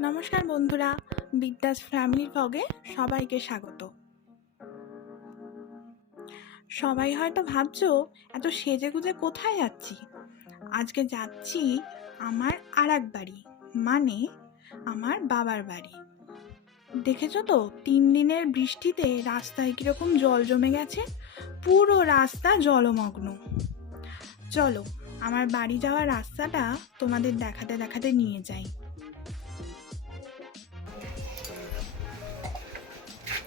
নমস্কার বন্ধুরা, বিদ্যাস ফ্যামিলি ভ্লগে সবাইকে স্বাগত। সবাই হয়তো ভাবছো এত সেজেগুজে কোথায় যাচ্ছি। আজকে যাচ্ছি আমার আরেক বাড়ি, মানে আমার বাবার বাড়ি। দেখেছো তো 3 দিনের বৃষ্টিতে রাস্তায় কিরকম জল জমে গেছে, পুরো রাস্তা জলমগ্ন। চলো আমার বাড়ি যাওয়ার রাস্তাটা তোমাদের দেখাতে দেখাতে নিয়ে যাই।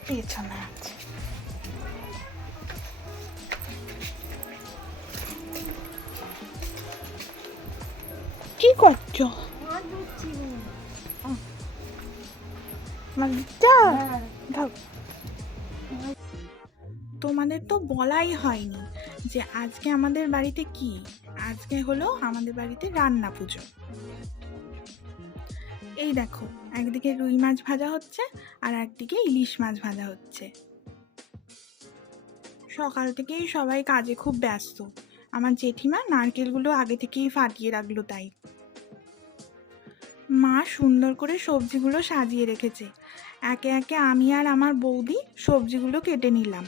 পেছনে আছে। কি করছো? তোমাদের তো বলাই হয়নি যে আজকে আমাদের বাড়িতে কি। আজকে হলো আমাদের বাড়িতে রান্না পুজো। এই দেখো, একদিকে রুই মাছ ভাজা হচ্ছে আর একদিকে ইলিশ মাছ ভাজা হচ্ছে। সকাল থেকেই সবাই কাজে খুব ব্যস্ত। আমার জেঠিমা নারকেলগুলো আগে থেকেই ফাটিয়ে রাখলো, তাই মা সুন্দর করে সবজিগুলো সাজিয়ে রেখেছে। একে একে আমি আর আমার বৌদি সবজিগুলো কেটে নিলাম।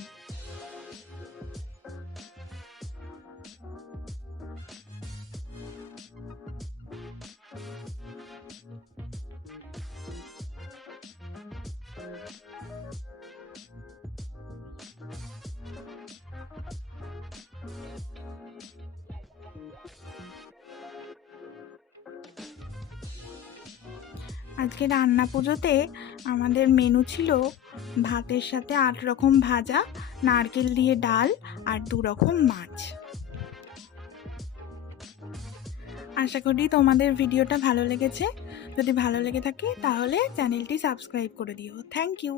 আজকে রান্না পুজোতে আমাদের মেনু ছিল ভাতের সাথে 8 রকম ভাজা, নারকেল দিয়ে ডাল আর 2 রকম মাছ। আশা করি তোমাদের ভিডিওটা ভালো লেগেছে। যদি ভালো লেগে থাকে তাহলে চ্যানেলটি সাবস্ক্রাইব করে দিও। Thank you.